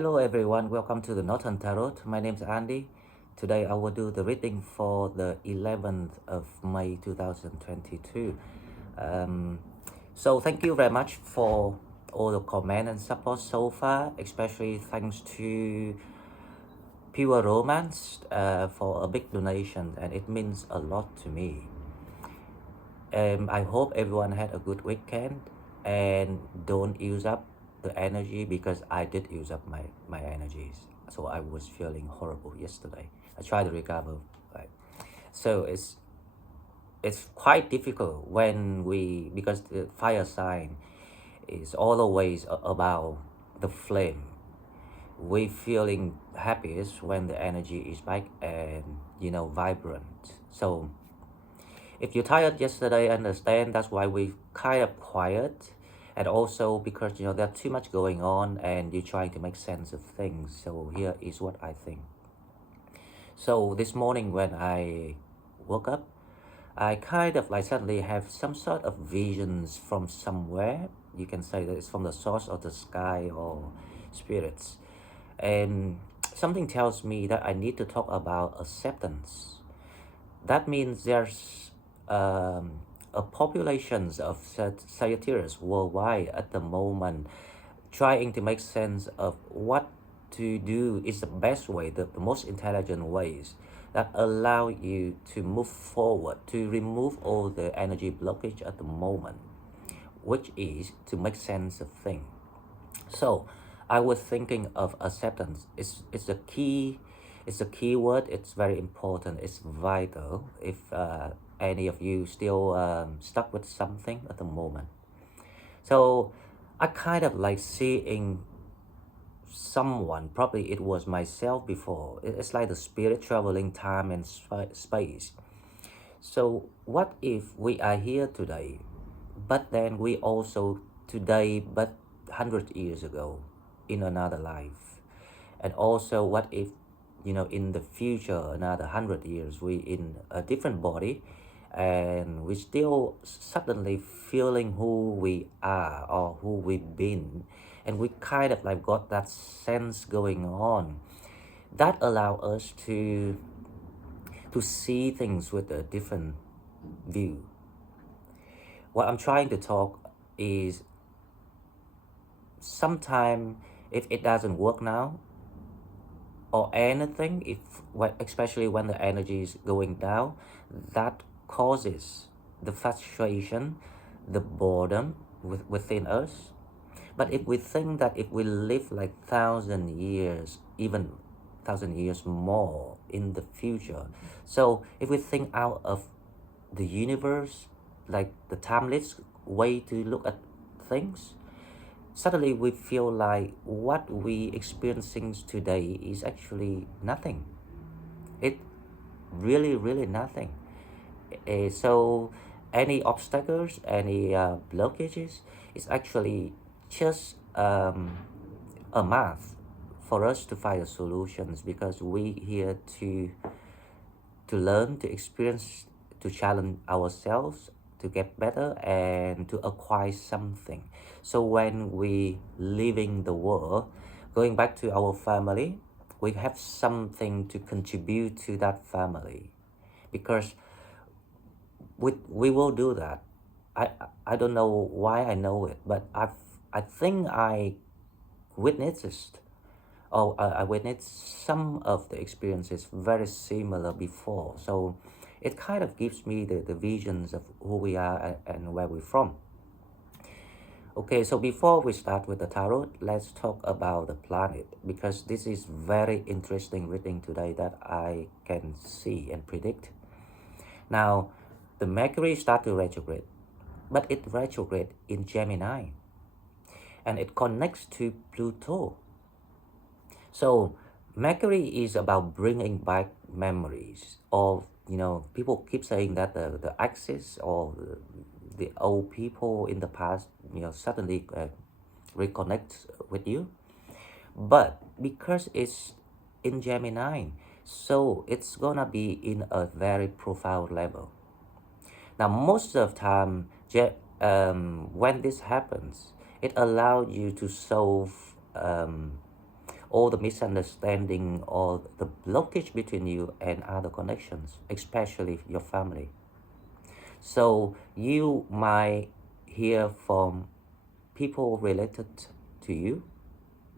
Hello everyone, welcome to the Northern Tarot. My name is Andy. Today I will do the reading for the 11th of May 2022. So thank you very much for all the comment and support so far, especially thanks to Pure Romance for a big donation, and it means a lot to me. I hope everyone had a good weekend and don't use up the energy, because I did use up my energies. So I was feeling horrible yesterday. I tried to recover, right? So it's quite difficult when because the fire sign is always about the flame. We feeling happiest when the energy is back and vibrant. So if you're tired yesterday, I understand. That's why we kind of quiet, and also because there's too much going on and you're trying to make sense of things. So here is what I think. So this morning when I woke up, I kind of like suddenly have some sort of visions from somewhere. You can say that it's from the source of the sky or spirits, and something tells me that I need to talk about acceptance. That means there's a populations of Sagittarius worldwide at the moment, trying to make sense of what to do is the best way, the most intelligent ways that allow you to move forward, to remove all the energy blockage at the moment, which is to make sense of things. So I was thinking of acceptance. It's a key. It's a key word. It's very important. It's vital. If any of you still stuck with something at the moment, so I kind of like seeing someone. Probably it was myself before. It's like the spirit traveling time and space. So what if we are here today, but then we also today, but 100 years ago, in another life? And also, what if in the future, another 100 years, we in a different body, and we still suddenly feeling who we are or who we've been, and we kind of like got that sense going on that allow us to see things with a different view. What I'm trying to talk is, sometime if it doesn't work now or anything, especially when the energy is going down, that causes the frustration, the boredom within us. But if we think that if we live like 1,000 years, even 1,000 years more in the future, so if we think out of the universe, like the timeless way to look at things, suddenly we feel like what we experiencing today is actually nothing. It really nothing. So any obstacles, any blockages is actually just a math for us to find solutions, because we here to learn, to experience, to challenge ourselves, to get better and to acquire something. So when we leaving the world, going back to our family, we have something to contribute to that family, because we will do that. I don't know why I know it, but I think I witnessed, I witnessed some of the experiences very similar before. So it kind of gives me the visions of who we are and where we're from. Okay, so before we start with the tarot, let's talk about the planet, because this is very interesting reading today that I can see and predict. Now, the Mercury start to retrograde, but it retrograde in Gemini, and it connects to Pluto. So Mercury is about bringing back memories of, people keep saying that the axis or the old people in the past, suddenly reconnect with you. But because it's in Gemini, so it's gonna be in a very profound level. Now, most of the time, when this happens, it allows you to solve all the misunderstanding or the blockage between you and other connections, especially your family. So you might hear from people related to you,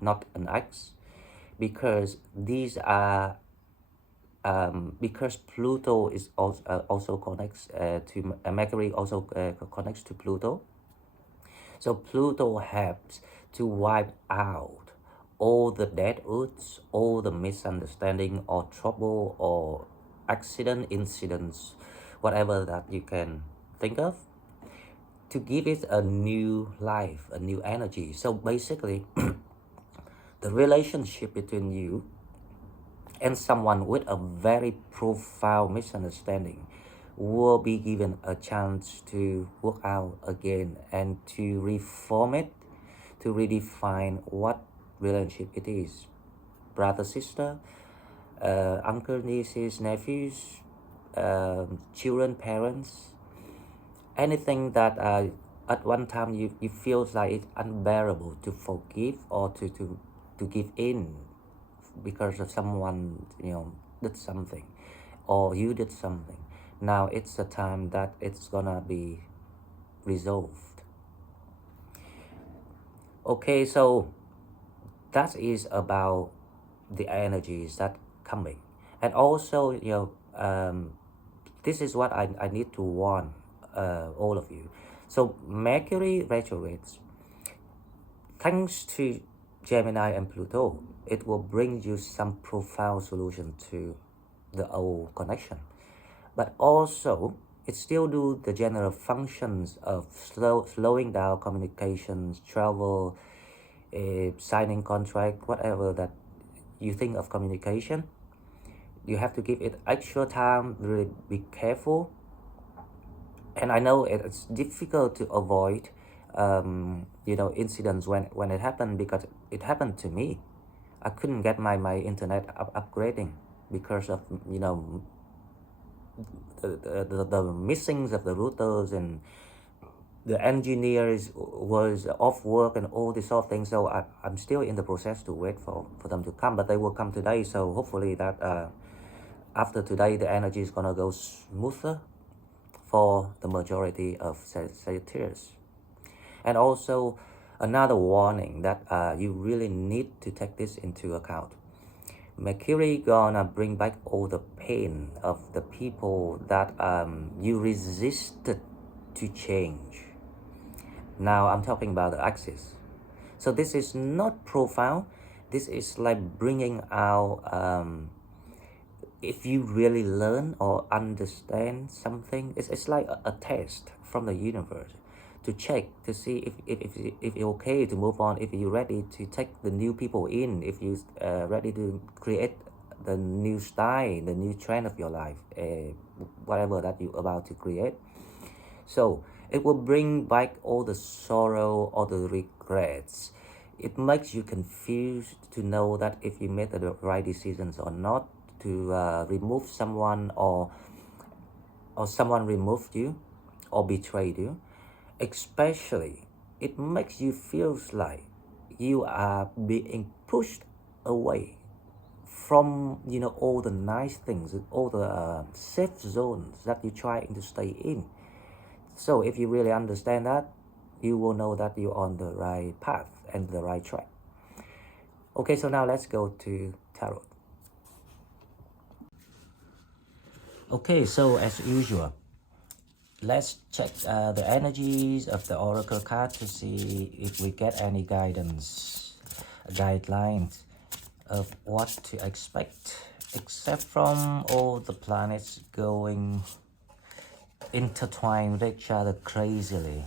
not an ex, because these are because Pluto is also connects to Mercury, also connects to Pluto. So Pluto helps to wipe out all the dead ends, all the misunderstanding or trouble or accident, incidents, whatever that you can think of, to give it a new life, a new energy. So basically, the relationship between you and someone with a very profound misunderstanding will be given a chance to work out again and to reform it, to redefine what relationship it is. Brother, sister, uncle, nieces, nephews, children, parents, anything that at one time you feel like it's unbearable to forgive or to give in because of someone, did something or you did something. Now it's the time that it's gonna be resolved. Okay, so that is about the energies that coming. And also, this is what I need to warn all of you. So Mercury retrogrades, thanks to Gemini and Pluto, it will bring you some profound solution to the old connection. But also, it still do the general functions of slowing down communications, travel, signing contract, whatever that you think of communication. You have to give it extra time, really be careful. And I know it's difficult to avoid incidents when it happened, because it happened to me. I couldn't get my internet upgrading because of the missings of the routers, and the engineers was off work and all these sort of things. So I'm still in the process to wait for them to come, but they will come today. So hopefully that after today the energy is gonna go smoother for the majority of Sagittarius. And also another warning that you really need to take this into account. Mercury gonna bring back all the pain of the people that you resisted to change. Now I'm talking about the axis. So this is not profound. This is like bringing out, if you really learn or understand something, it's like a test from the universe to check, to see if you're okay to move on, if you're ready to take the new people in, if you're ready to create the new style, the new trend of your life, whatever that you're about to create. So it will bring back all the sorrow or the regrets. It makes you confused to know that if you made the right decisions or not, to remove someone, or someone removed you or betrayed you. Especially, it makes you feel like you are being pushed away from all the nice things, all the safe zones that you're trying to stay in. So if you really understand that, you will know that you're on the right path and the right track. Okay, so now let's go to tarot. Okay, so as usual, let's check the energies of the oracle card to see if we get any guidance, guidelines of what to expect, except from all the planets going intertwined with each other crazily.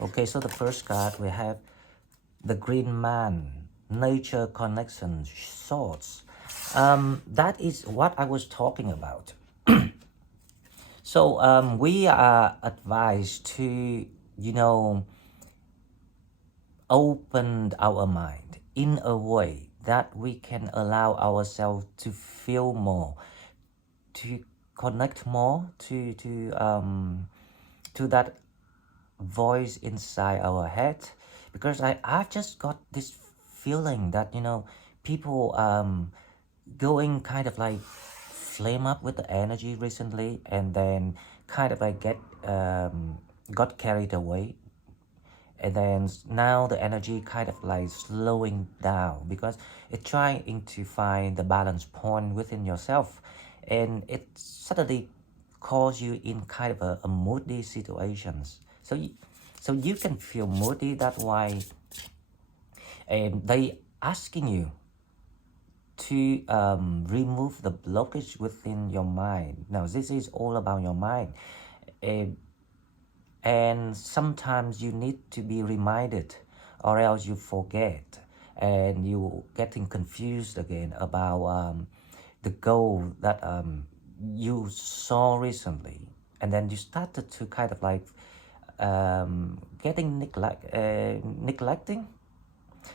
Okay, so the first card we have the Green Man, nature connection, swords. That is what I was talking about. So we are advised to, open our mind in a way that we can allow ourselves to feel more, to connect more to that voice inside our head. Because I've just got this feeling that people going kind of like flame up with the energy recently, and then kind of like got carried away, and then now the energy kind of like slowing down because it's trying to find the balance point within yourself, and it suddenly calls you in kind of a moody situations. So you can feel moody. That's why they asking you to remove the blockage within your mind. Now this is all about your mind. Um, and sometimes you need to be reminded, or else you forget, and you getting confused again about the goal that you saw recently, and then you started to kind of like getting neglecting.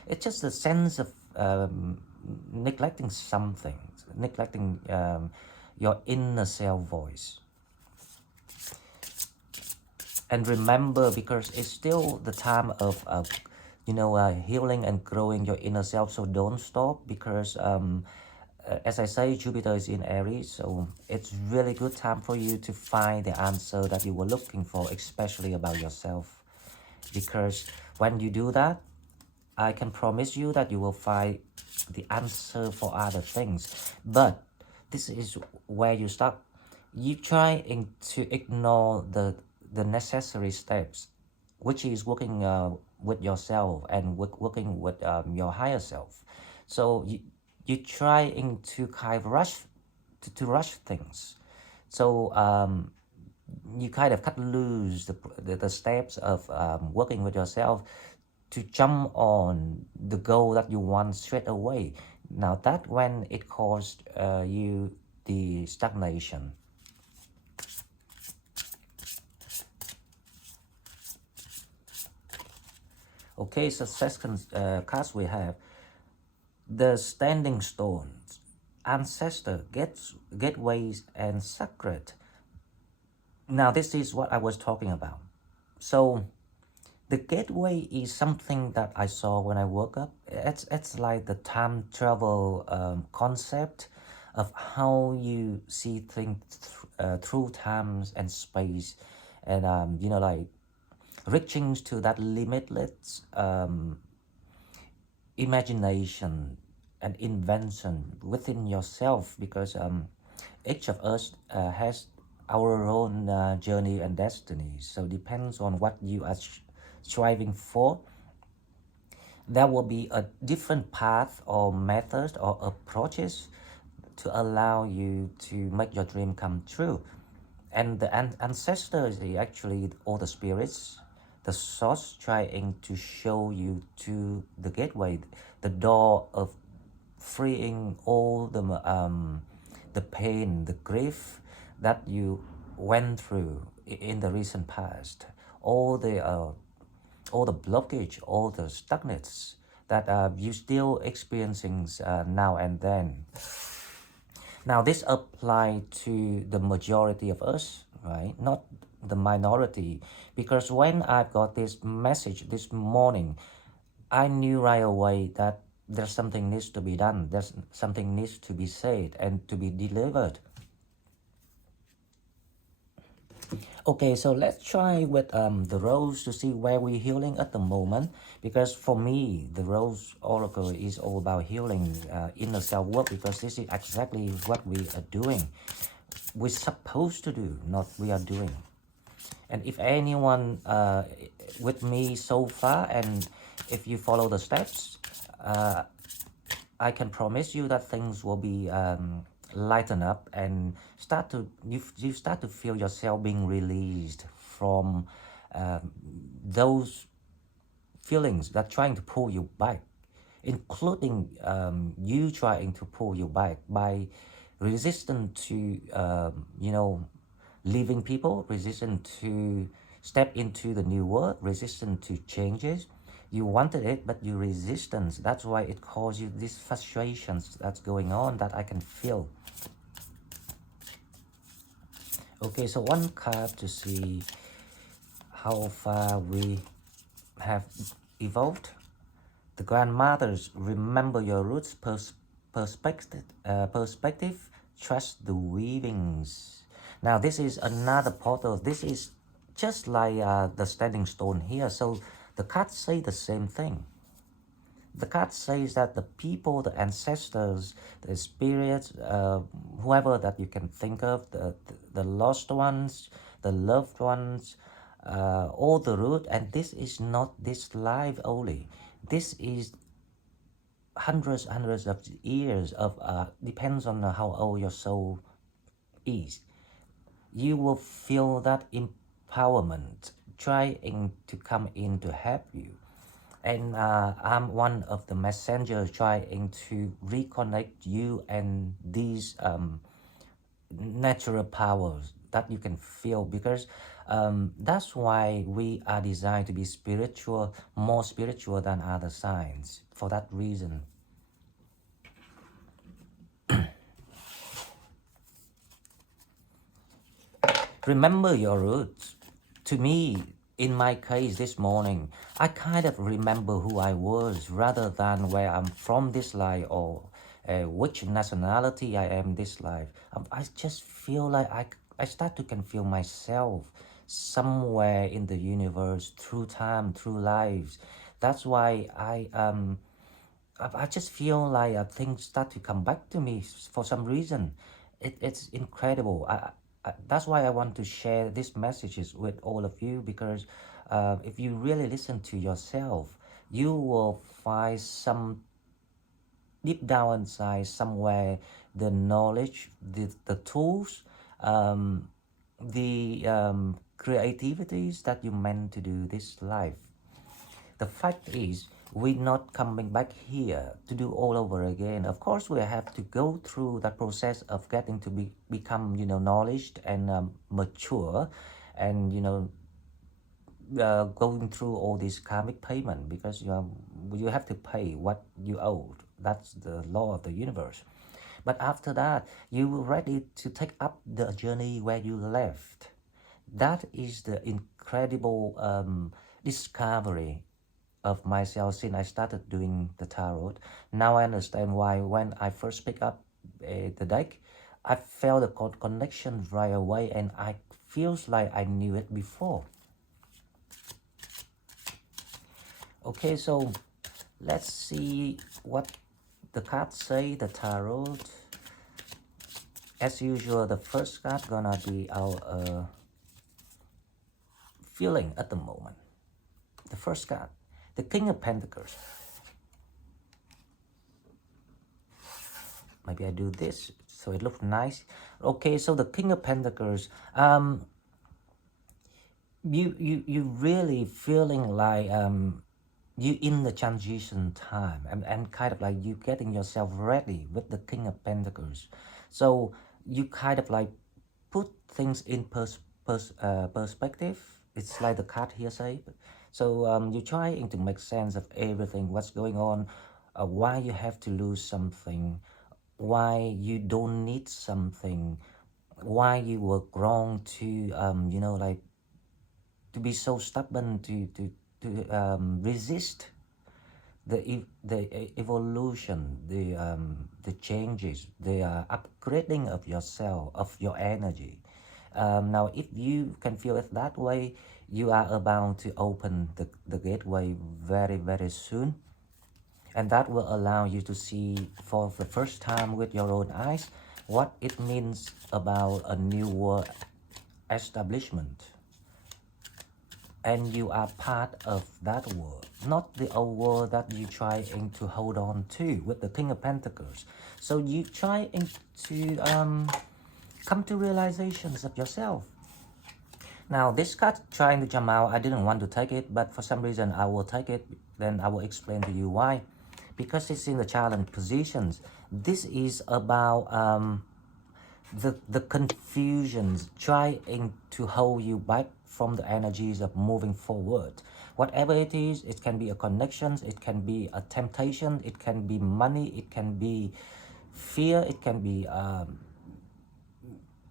It's just a sense of neglecting something, neglecting your inner self voice. And remember, because it's still the time of healing and growing your inner self, so don't stop, because as I say, Jupiter is in Aries, so it's really good time for you to find the answer that you were looking for, especially about yourself. Because when you do that, I can promise you that you will find the answer for other things. But this is where you start. You trying to ignore the necessary steps, which is working with yourself and working with your higher self. So you trying to kind of rush to rush things. So you kind of cut loose the steps of working with yourself to jump on the goal that you want straight away. Now that when it caused you the stagnation. Okay, so second card we have the standing stones, ancestor, gateways, and sacred. Now this is what I was talking about. So the gateway is something that I saw when I woke up. It's like the time travel concept of how you see things through times and space, and like reaching to that limitless imagination and invention within yourself, because each of us has our own journey and destiny. So depends on what you are striving for. There will be a different path or methods or approaches to allow you to make your dream come true. And the ancestors is actually all the spirits, the source trying to show you to the gateway, the door of freeing all the pain, the grief that you went through in the recent past, all the blockage, all the stagnates that you still experiencing now and then. Now this apply to the majority of us, right? Not the minority, because when I got this message this morning, I knew right away that there's something needs to be done. There's something needs to be said and to be delivered. Okay, so let's try with the rose to see where we're healing at the moment. Because for me, the rose oracle is all about healing inner self-work, because this is exactly what we are doing. We're supposed to do, not we are doing. And if anyone with me so far, and if you follow the steps, I can promise you that things will be lighten up, and you start to feel yourself being released from those feelings that trying to pull you back, including you trying to pull you back by resistant to leaving people, resistant to step into the new world, resistant to changes. You wanted it, but you resistance. That's why it caused you these frustrations that's going on that I can feel. Okay, so one card to see how far we have evolved. The grandmothers, remember your roots, perspective, trust the weavings. Now this is another portal. This is just like the standing stone here. So the cards say the same thing. The card says that the people, the ancestors, the spirits, whoever that you can think of, the lost ones, the loved ones, all the root, and this is not this life only. This is hundreds of years of, depends on how old your soul is. You will feel that empowerment trying to come in to help you. And I'm one of the messengers trying to reconnect you and these natural powers that you can feel, because that's why we are designed to be spiritual, more spiritual than other signs, for that reason. Remember your roots. To me, in my case this morning, I kind of remember who I was rather than where I'm from this life, or which nationality I am this life. I just feel like I start to can feel myself somewhere in the universe, through time, through lives. That's why I just feel like things start to come back to me for some reason. It's incredible. That's why I want to share these messages with all of you, because if you really listen to yourself, you will find some deep down inside somewhere the knowledge, the tools, the creativities that you meant to do this life. The fact is, we're not coming back here to do all over again. Of course, we have to go through that process of getting to become, knowledge and mature, and going through all this karmic payment, because you have to pay what you owed. That's the law of the universe. But after that, you're ready to take up the journey where you left. That is the incredible discovery of myself since I started doing the tarot. Now I understand why when I first picked up the deck, I felt the connection right away, and I feels like I knew it before. Okay, so let's see what the cards say, the tarot. As usual, the first card gonna be our feeling at the moment. The first card, the King of Pentacles. Maybe I do this so it looks nice. Okay, so the King of Pentacles, you really feeling like you in the transition time, and kind of like you getting yourself ready with the King of Pentacles. So you kind of like put things in perspective. It's like the card here say. So you're trying to make sense of everything, what's going on, why you have to lose something, why you don't need something, why you were wrong to like to be so stubborn to resist the evolution, the changes, the upgrading of yourself, of your energy. Now, if you can feel it that way, you are about to open the gateway very soon, and that will allow you to see for the first time with your own eyes what it means about a new world establishment. And you are part of that world, not the old world that you trying to hold on to with the King of Pentacles. So you trying to come to realizations of yourself. Now this card trying to jump out, I didn't want to take it, but for some reason I will take it. Then I will explain to you why. Because it's in the challenge positions. This is about the confusions trying to hold you back from the energies of moving forward. Whatever it is, it can be a connection, it can be a temptation, it can be money, it can be fear, it can be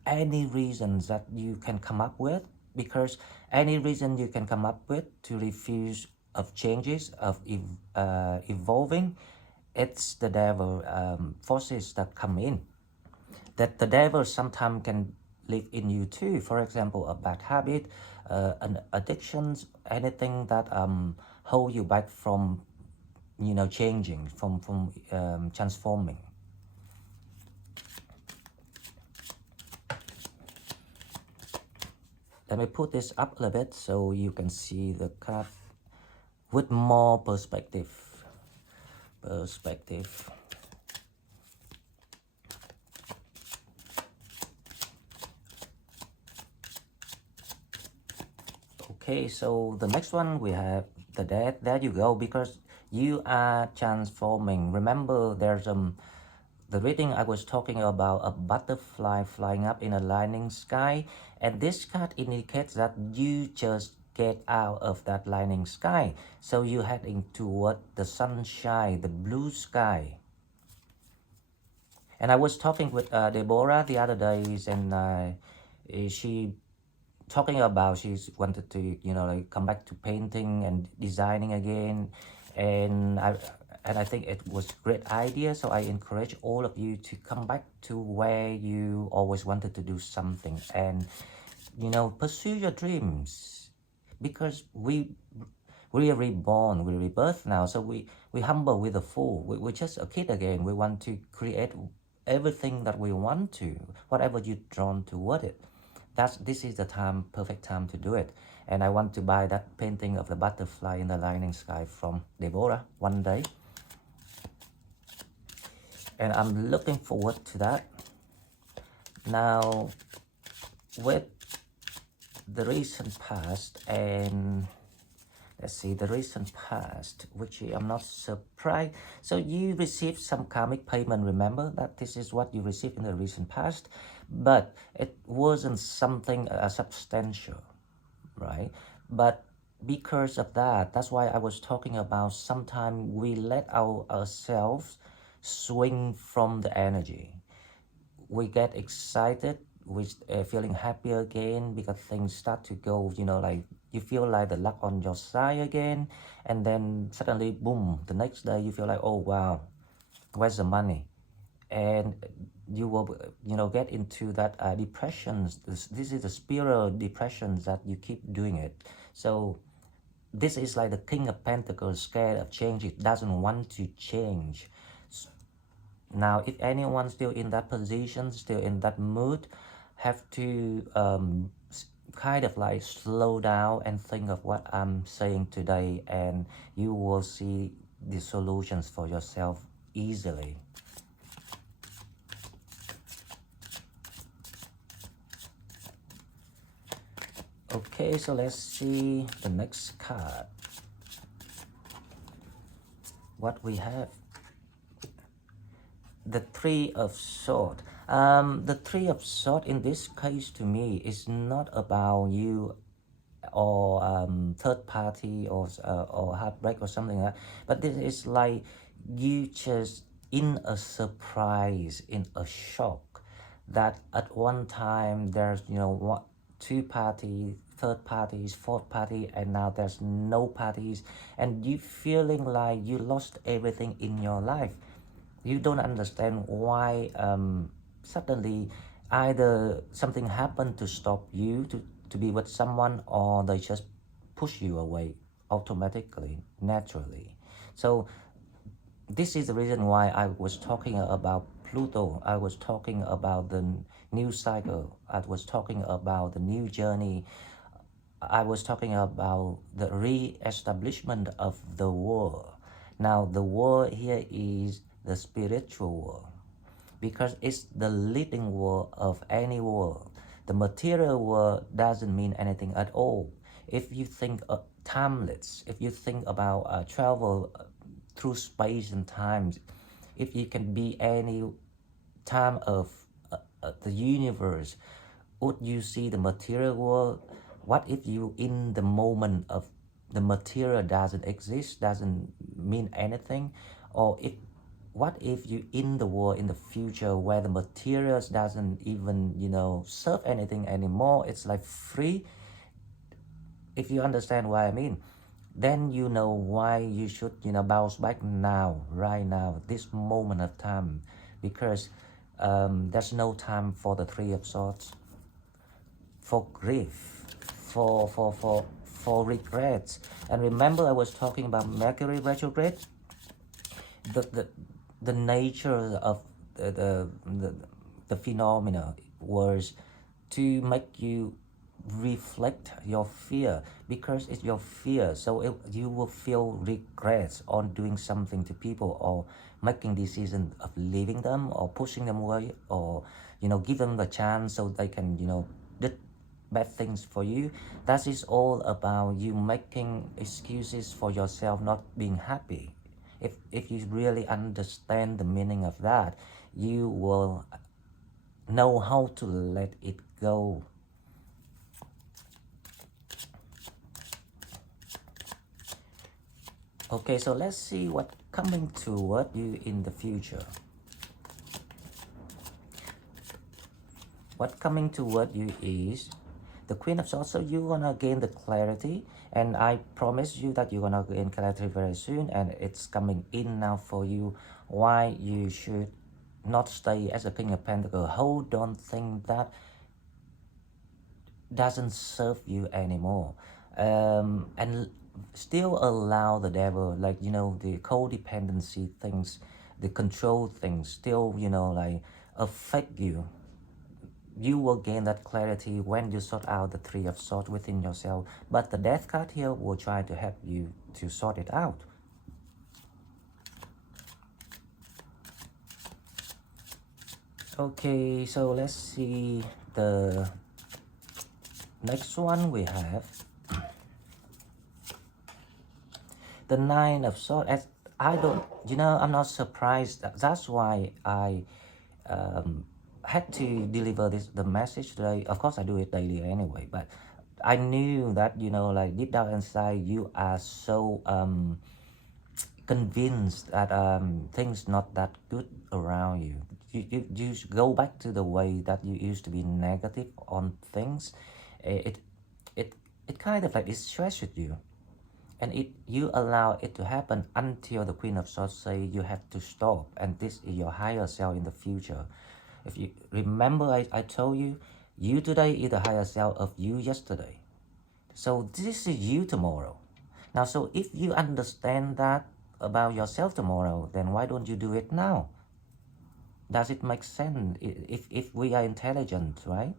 any reasons that you can come up with, because any reason you can come up with to refuse of changes, of evolving. It's the devil forces that come in. That the devil sometimes can live in you too. For example, a bad habit, an addictions, anything that hold you back from changing, from transforming. Let me put this up a little bit so you can see the card with more perspective. Okay, so the next one we have the death. There you go, because you are transforming. Remember, there's the reading I was talking about a butterfly flying up in a lightning sky, and this card indicates that you just get out of that lightning sky, so you're heading toward the sunshine, the blue sky. And I was talking with Deborah the other days, and she talking about she's wanted to like come back to painting and designing again, and I think it was great idea. So I encourage all of you to come back to where you always wanted to do something, and pursue your dreams, because we are reborn, we rebirth now. So we humble with the fool. We're just a kid again. We want to create everything that we want to, whatever you're drawn toward it. This is the time, perfect time to do it. And I want to buy that painting of the butterfly in the lightning sky from Deborah one day, and I'm looking forward to that. Now, with the recent past, and let's see, the recent past, which I'm not surprised. So you received some karmic payment. Remember that this is what you received in the recent past, but it wasn't something substantial, right? But because of that, that's why I was talking about sometimes we let ourselves swing from the energy. We get excited, we feeling happy again because things start to go, like you feel like the luck on your side again, and then suddenly, boom, the next day you feel like, oh wow, where's the money? And you will, get into that depressions. This is a spiral depressions that you keep doing it. So this is like the King of Pentacles, scared of change. It doesn't want to change. Now, if anyone's still in that position, still in that mood, have to kind of like slow down and think of what I'm saying today, and you will see the solutions for yourself easily. Okay, so let's see the next card. What we have. The Three of Swords. The Three of Swords in this case to me is not about you or third party or heartbreak or something like that. But this is like you just in a surprise, in a shock, that at one time there's what, two parties, third parties, fourth party, and now there's no parties, and you feeling like you lost everything in your life. You don't understand why suddenly either something happened to stop you to be with someone, or they just push you away automatically, naturally. So this is the reason why I was talking about Pluto. I was talking about the new cycle. I was talking about the new journey. I was talking about the re-establishment of the world. Now the world here is the spiritual world, because it's the living world of any world. The material world doesn't mean anything at all. If you think timeless, if you think about travel through space and time, if you can be any time of the universe, would you see the material world? What if you in the moment of the material doesn't exist, doesn't mean anything? Or what if you in the world in the future where the materials doesn't even serve anything anymore? It's like free. If you understand what I mean, then you know why you should, bounce back now, right now, this moment of time, because there's no time for the Three of Swords, for grief, for regrets. And remember, I was talking about Mercury retrograde. The the, the nature of the phenomena was to make you reflect your fear, because it's your fear. So you will feel regrets on doing something to people, or making decisions of leaving them, or pushing them away, or give them the chance so they can did bad things for you. That is all about you making excuses for yourself not being happy. If you really understand the meaning of that, you will know how to let it go. Okay, so let's see what coming toward you in the future. What coming toward you is the Queen of Swords. So you're gonna gain the clarity, and I promise you that you're gonna gain clarity very soon, and it's coming in now for you. Why you should not stay as a King of Pentacles. Hold on thing that doesn't serve you anymore, and still allow the devil, like the codependency things, the control things, still like affect you. You will gain that clarity when you sort out the Three of Swords within yourself, but the Death card here will try to help you to sort it out. Okay, so let's see the next one. We have the Nine of Swords. As I don't, I'm not surprised. That's why I had to deliver the message today. Of course, I do it daily anyway, but I knew that like deep down inside, you are so convinced that things not that good around you. You go back to the way that you used to be negative on things. It it it kind of like it stresses you, and you allow it to happen until the Queen of Swords say you have to stop, and this is your higher self in the future. If you remember, I told you, you today is the higher self of you yesterday. So this is you tomorrow. Now, so if you understand that about yourself tomorrow, then why don't you do it now? Does it make sense? If we are intelligent, right?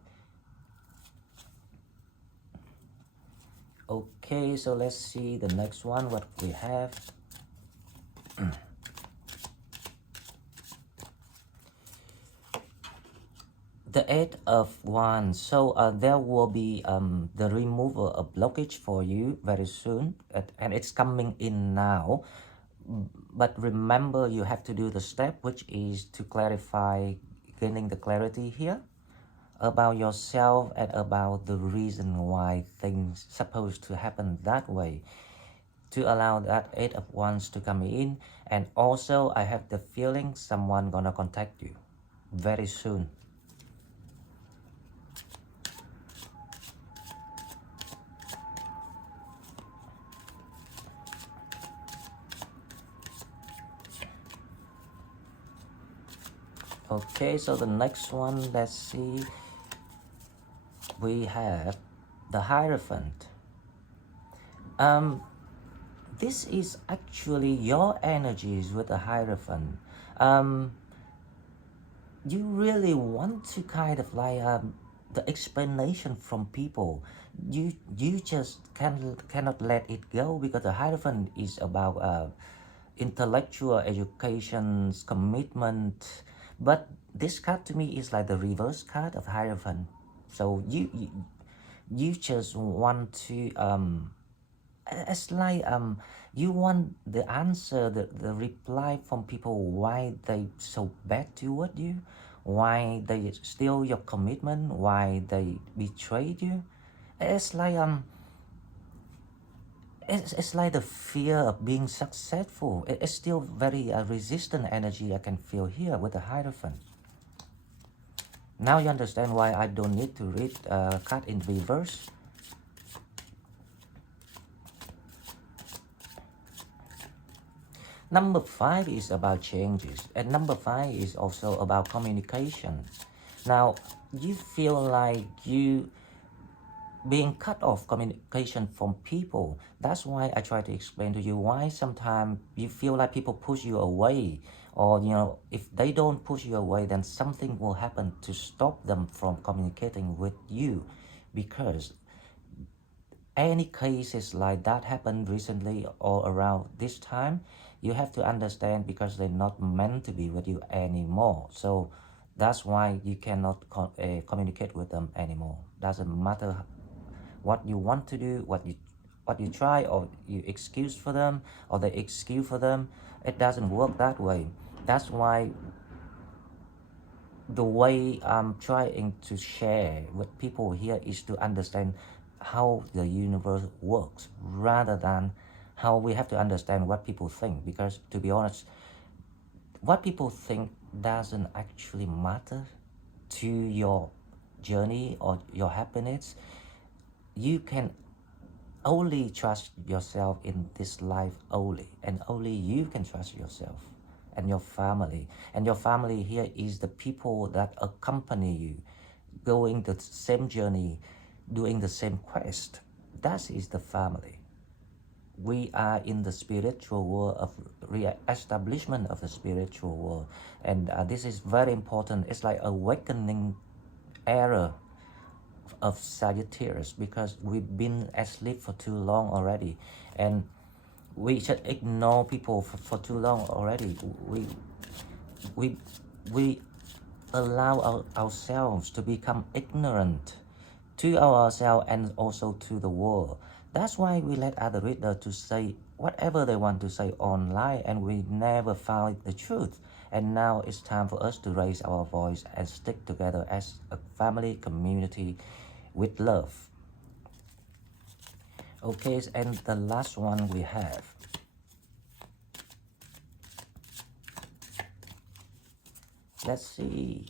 Okay, so let's see the next one, what we have. The Eight of Wands. So there will be the removal of blockage for you very soon, and it's coming in now. But remember, you have to do the step, which is to clarify, gaining the clarity here about yourself and about the reason why things supposed to happen that way, to allow that Eight of Wands to come in. And also, I have the feeling someone gonna contact you very soon. Okay, so the next one, let's see. We have the Hierophant. This is actually your energies with the Hierophant. You really want to kind of like the explanation from people. You just cannot let it go, because the Hierophant is about intellectual education's commitment. But this card to me is like the reverse card of Hierophant. So you just want to it's like you want the answer, the reply from people, why they so bad toward you, why they steal your commitment, why they betrayed you. It's like it's like the fear of being successful. It's still very resistant energy I can feel here with the Hierophant. Now you understand why I don't need to read card in reverse. Number 5 is about changes, and number 5 is also about communication. Now, you feel like you being cut off communication from people. That's why I try to explain to you why sometimes you feel like people push you away, or if they don't push you away, then something will happen to stop them from communicating with you, because any cases like that happened recently or around this time, you have to understand, because they're not meant to be with you anymore. So that's why you cannot communicate with them anymore. Doesn't matter what you want to do, what you try, or you excuse for them, or they excuse for them. It doesn't work that way. That's why the way I'm trying to share with people here is to understand how the universe works, rather than how we have to understand what people think. Because to be honest, what people think doesn't actually matter to your journey or your happiness. You can only trust yourself in this life only, and only you can trust yourself and your family. And your family here is the people that accompany you, going the same journey, doing the same quest. That is the family. We are in the spiritual world of re-establishment of the spiritual world, and this is very important. It's like awakening era of Sagittarius, because we've been asleep for too long already, and we should ignore people for too long already. We we allow ourselves to become ignorant to ourselves and also to the world. That's why we let other readers to say whatever they want to say online, and we never found the truth. And now it's time for us to raise our voice and stick together as a family community with love. Okay, and the last one we have, let's see.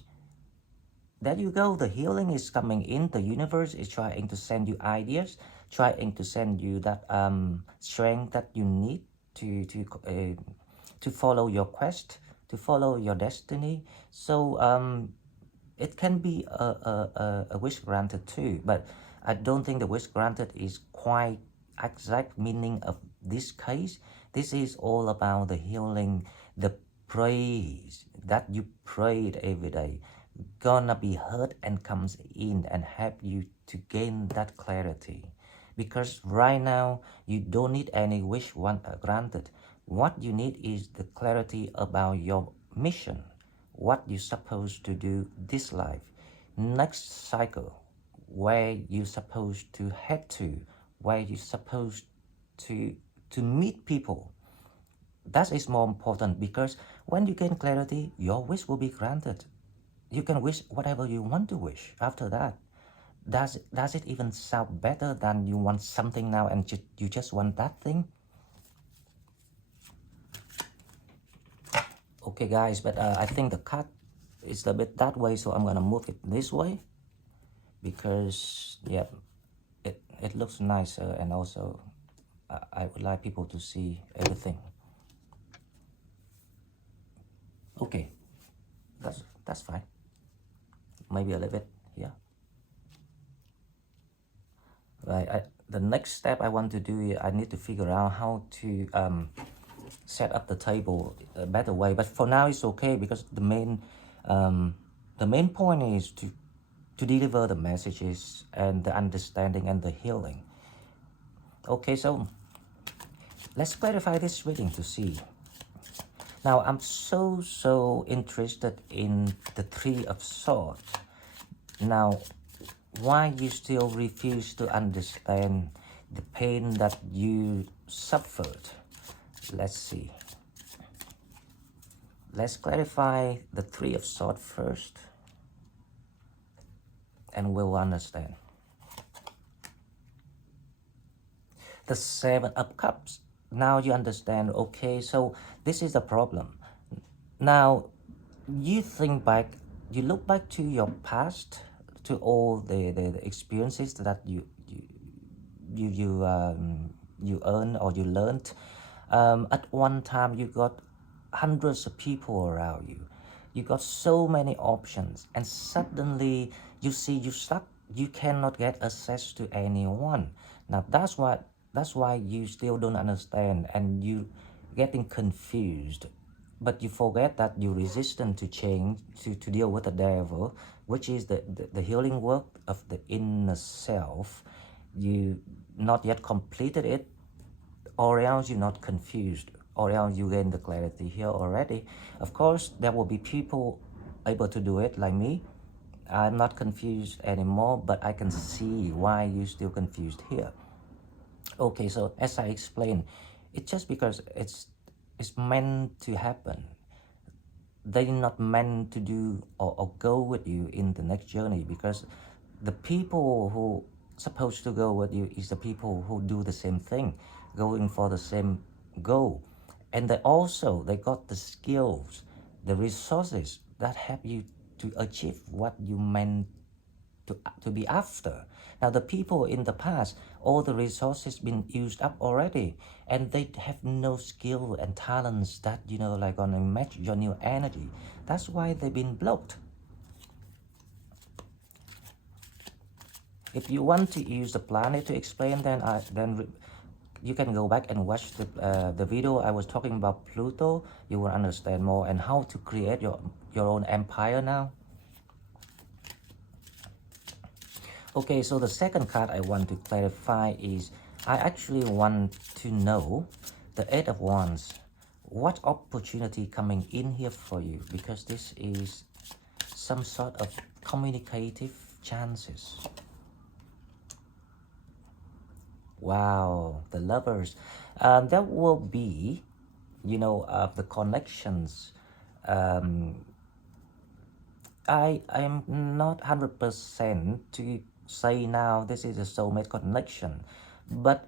There you go. The healing is coming in. The universe is trying to send you ideas, trying to send you that strength that you need to follow your quest, to follow your destiny. So it can be a wish granted too, but I don't think the wish granted is quite exact meaning of this case. This is all about the healing, the praise that you prayed every day gonna be heard and comes in and help you to gain that clarity. Because right now you don't need any wish granted. What you need is the clarity about your mission, what you're supposed to do this life, next cycle, where you're supposed to head to, where you're supposed to meet people. That is more important, because when you gain clarity, your wish will be granted. You can wish whatever you want to wish after that. Does it even sound better than you want something now and you just want that thing? Okay guys, but I think the cut is a bit that way, so I'm gonna move it this way, because yeah, it looks nicer, and also I would like people to see everything. Okay, that's fine. Maybe a little bit here. Right, the next step I want to do, I need to figure out how to set up the table a better way. But for now it's okay, because the main point is to deliver the messages and the understanding and the healing. Okay, so let's clarify this reading to see. Now I'm so interested in the Three of Swords. Now, why you still refuse to understand the pain that you suffered? Let's see. Let's clarify the Three of Swords first, and we'll understand. The Seven of Cups. Now you understand. Okay, so this is the problem. Now you think back, you look back to your past, to all the experiences that you earned or you learned At one time, you got hundreds of people around you. You got so many options, and suddenly you see you stuck. You cannot get access to anyone. Now that's why you still don't understand, and you getting confused. But you forget that you're resistant to change, to deal with the devil, which is the healing work of the inner self. You not yet completed it, or else you're not confused, or else you gain the clarity here already. Of course, there will be people able to do it like me. I'm not confused anymore, but I can see why you're still confused here. Okay, so as I explained, it's just because it's meant to happen. They're not meant to do or go with you in the next journey, because the people who supposed to go with you is the people who do the same thing, going for the same goal. And they got the skills, the resources that help you to achieve what you meant to be after. Now the people in the past, all the resources been used up already, and they have no skill and talents that like gonna match your new energy. That's why they've been blocked. If you want to use the planet to explain, then you can go back and watch the video I was talking about Pluto. You will understand more and how to create your own empire now. Okay, so the second card I want to clarify is, I actually want to know the Eight of Wands. What opportunity coming in here for you? Because this is some sort of communicative chances. Wow, the Lovers. That will be, the connections. I'm not 100% to say now this is a soulmate connection, but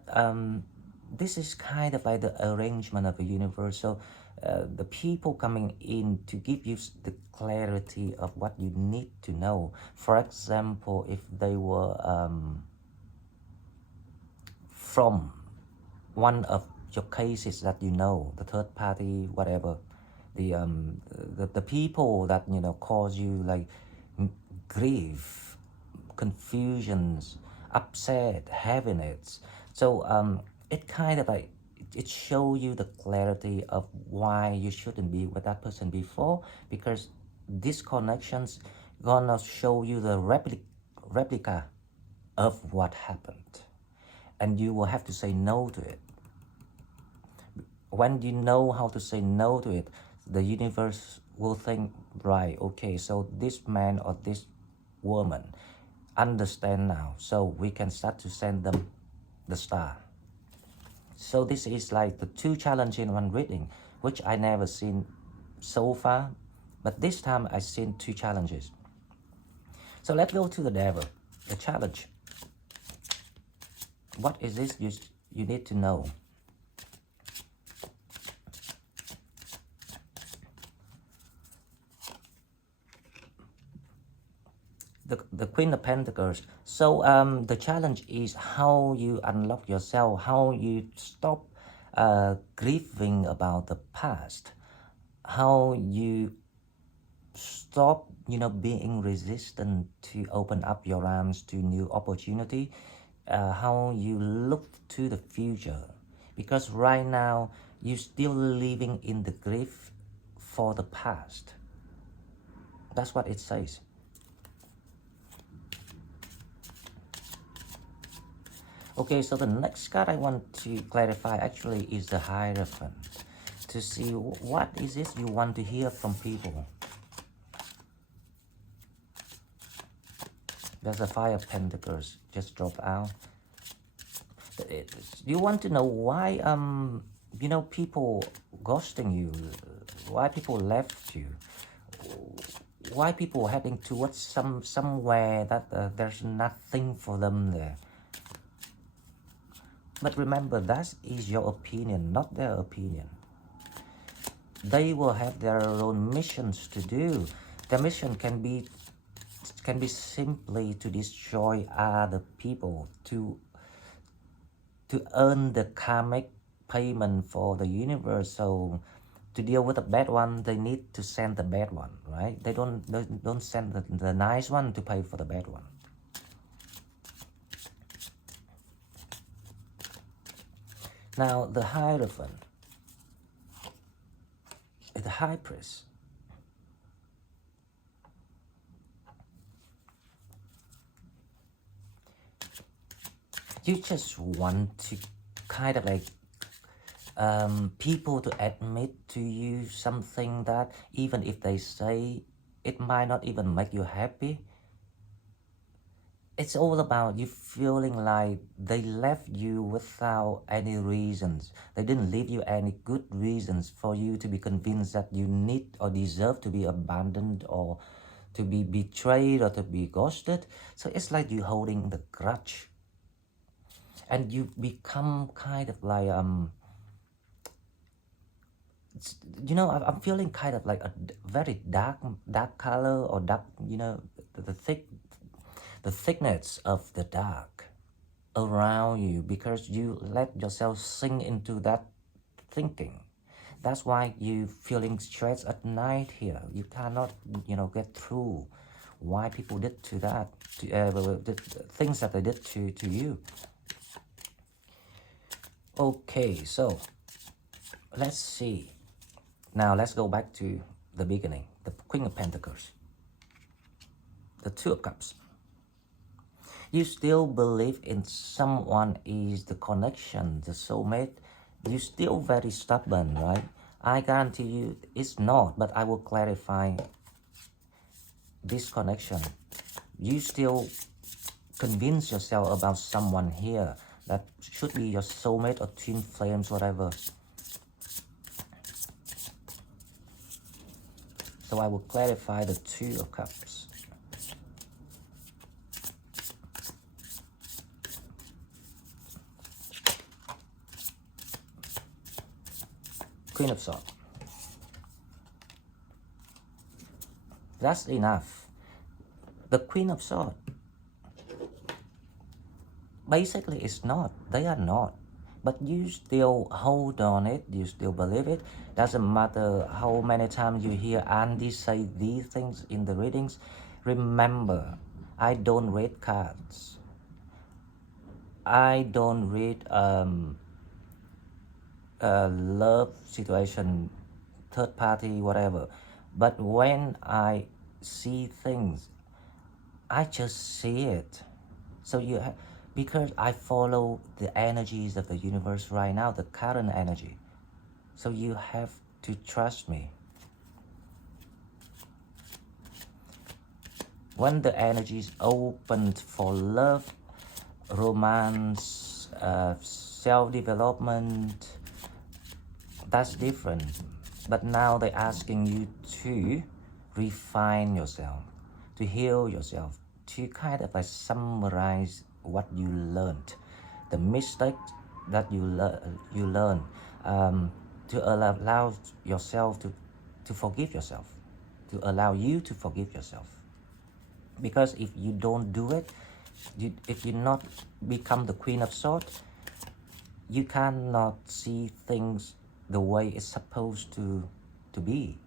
this is kind of like the arrangement of the universe. So the people coming in to give you the clarity of what you need to know. For example, if they were from one of your cases that the third party, whatever, the people that cause you like grief, confusions, upset, heaviness. So it kind of like it show you the clarity of why you shouldn't be with that person before, because these connections gonna show you the replica of what happened, and you will have to say no to it. When you know how to say no to it, the universe will think, right, okay, so this man or this woman understand now, so we can start to send them the star. So this is like the two challenges in one reading, which I never seen so far, but this time I seen two challenges. So let's go to the devil, the challenge. What is this you need to know? The Queen of Pentacles. So the challenge is how you unlock yourself, how you stop grieving about the past, how you stop being resistant to open up your arms to new opportunity, how you look to the future, because right now you're still living in the grief for the past. That's what it says. Okay, so the next card I want to clarify actually is the Hierophant, to see what is this you want to hear from people. There's a Five of Pentacles just dropped out. You want to know why people ghosting you, why people left you, why people heading towards somewhere that there's nothing for them there. But remember, that is your opinion, not their opinion. They will have their own missions to do. Their mission can be simply to destroy other people, to earn the karmic payment for the universe. So to deal with the bad one, they need to send the bad one, right? They don't send the nice one to pay for the bad one. Now the Hierophant, the High Priest. You just want to kind of like people to admit to you something that even if they say it might not even make you happy. It's all about you feeling like they left you without any reasons. They didn't leave you any good reasons for you to be convinced that you need or deserve to be abandoned or to be betrayed or to be ghosted. So it's like you holding the grudge. And you become kind of like I'm feeling kind of like a very dark color, or dark, the thickness of the dark around you, because you let yourself sink into that thinking. That's why you feeling stressed at night here. You cannot, get through why people did to that, the things that they did to you. Okay, so let's see. Now let's go back to the beginning. The Queen of Pentacles. The Two of Cups. You still believe in someone is the connection, the soulmate. You're still very stubborn, right? I guarantee you it's not, but I will clarify this connection. You still convince yourself about someone here that should be your soulmate or twin flames, whatever. So I will clarify the Two of Cups. Queen of Swords. That's enough. The Queen of Swords. Basically, it's not. They are not. But you still hold on it. You still believe it. Doesn't matter how many times you hear Andy say these things in the readings. Remember, I don't read cards. I don't read love situation, third party, whatever. But when I see things, I just see it. So because I follow the energies of the universe right now, the current energy. So you have to trust me. When the energy is opened for love, romance, self-development, that's different. But now they're asking you to refine yourself, to heal yourself, to kind of like summarize what you learned, the mistakes that you learn, to allow yourself to forgive yourself, to allow you to forgive yourself. Because if you don't do it, if you not become the Queen of Swords, you cannot see things the way it's supposed to be.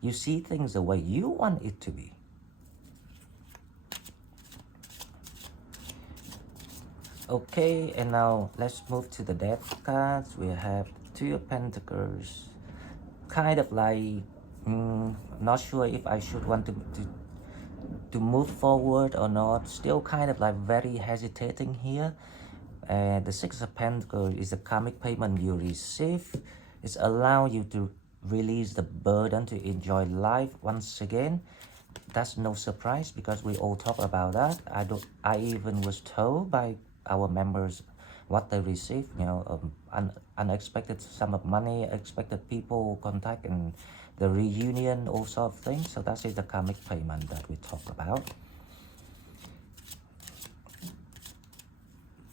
You see things the way you want it to be. Okay, and now let's move to the Death cards. We have Two of Pentacles. Kind of like, not sure if I should want to move forward or not. Still kind of like very hesitating here. And the Six of Pentacles is the karmic payment you receive. It's allow you to release the burden to enjoy life once again. That's no surprise because we all talk about that. I even was told by our members what they receive, unexpected sum of money, expected people contact, and the reunion, all sort of things. So that is the karmic payment that we talk about.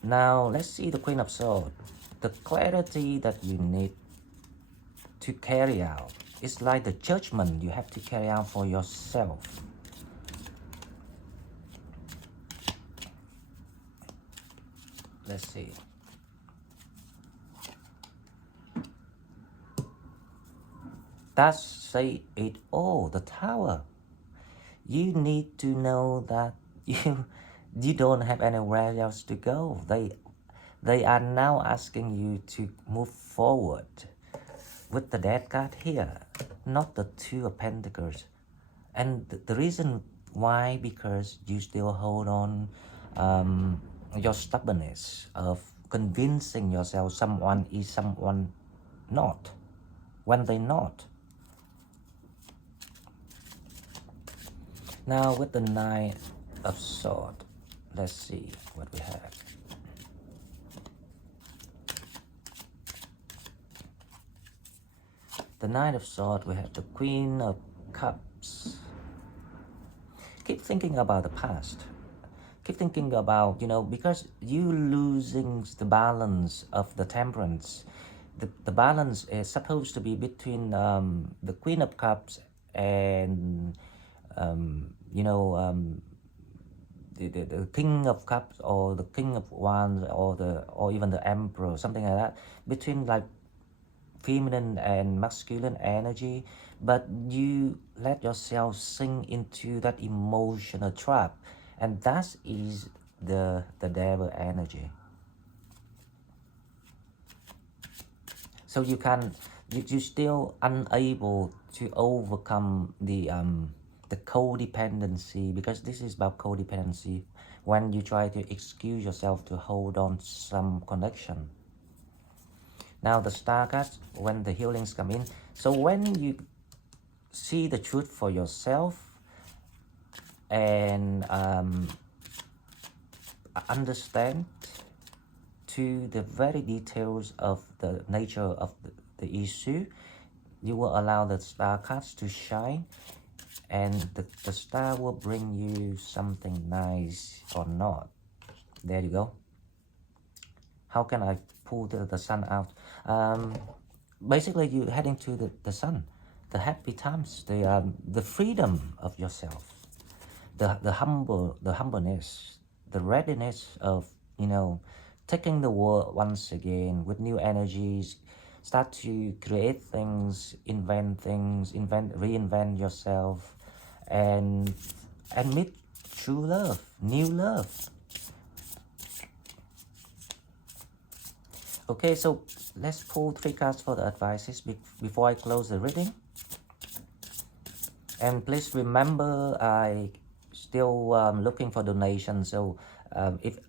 Now let's see the Queen of Swords. The clarity that you need to carry out. It's like the judgment you have to carry out for yourself. Let's see. That say it all, the Tower. You need to know that you don't have anywhere else to go. They are now asking you to move forward with the Death card here, not the Two of Pentacles. And the reason why, because you still hold on your stubbornness of convincing yourself someone is someone not, when they not. Now with the Nine of Swords, let's see what we have. The Nine of Swords, we have the Queen of Cups. Keep thinking about the past. Keep thinking about, because you losing the balance of the Temperance. The balance is supposed to be between the Queen of Cups and the King of Cups, or the King of Wands, or even the Emperor, something like that, between like feminine and masculine energy, but you let yourself sink into that emotional trap, and that is the devil energy. So you still unable to overcome the codependency, because this is about codependency, when you try to excuse yourself to hold on to some connection. Now the Star card, when the healings come in. So when you see the truth for yourself and understand to the very details of the nature of the issue, you will allow the Star cards to shine, and the star will bring you something nice or not. There you go. How can I pull the Sun out? Basically, you're heading to the Sun, the happy times, the freedom of yourself, the humbleness, the readiness of taking the world once again with new energies. Start to create things, reinvent yourself, and meet true love, new love. Okay, so let's pull 3 cards for the advices before I close the reading. And please remember, I still looking for donations. So if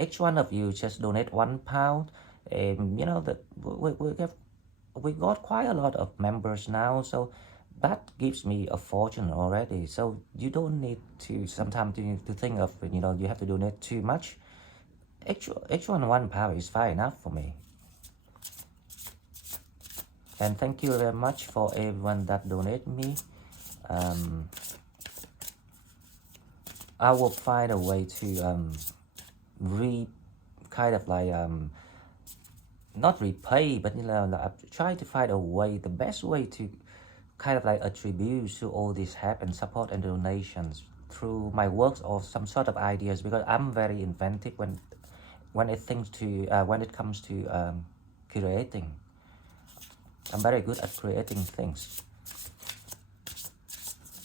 each one of you just donate £1, that we got quite a lot of members now, so that gives me a fortune already. So you don't need to sometimes to think of you have to donate too much. Each one £1 is fine enough for me. And thank you very much for everyone that donate me. I will find a way to not repay, but try to find a way, the best way to kind of like attribute to all this help and support and donations through my works or some sort of ideas, because I'm very inventive when it comes to creating. I'm very good at creating things.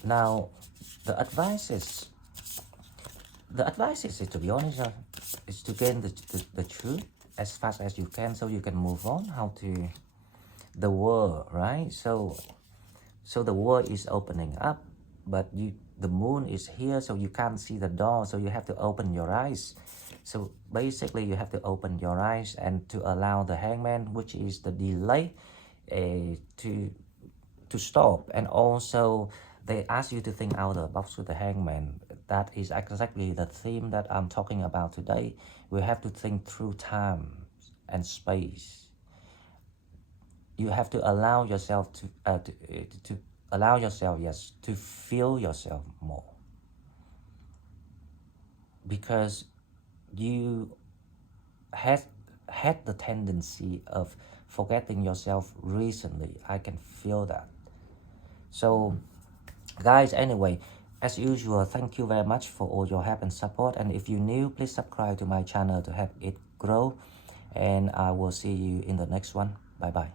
Now, the advice is, to be honest, is to gain the truth as fast as you can, so you can move on. How to the world, right? So the world is opening up, but the moon is here, so you can't see the door, so you have to open your eyes. So basically you have to open your eyes and to allow the Hangman, which is the delay, to stop. And also they ask you to think out of the box with the Hangman. That is exactly the theme that I'm talking about today. We have to think through time and space. You have to allow yourself to allow yourself, yes, to feel yourself more, because you had the tendency of forgetting yourself recently. I can feel that. So guys, anyway, as usual, thank you very much for all your help and support. And if you're new, please subscribe to my channel to help it grow. And I will see you in the next one. Bye bye.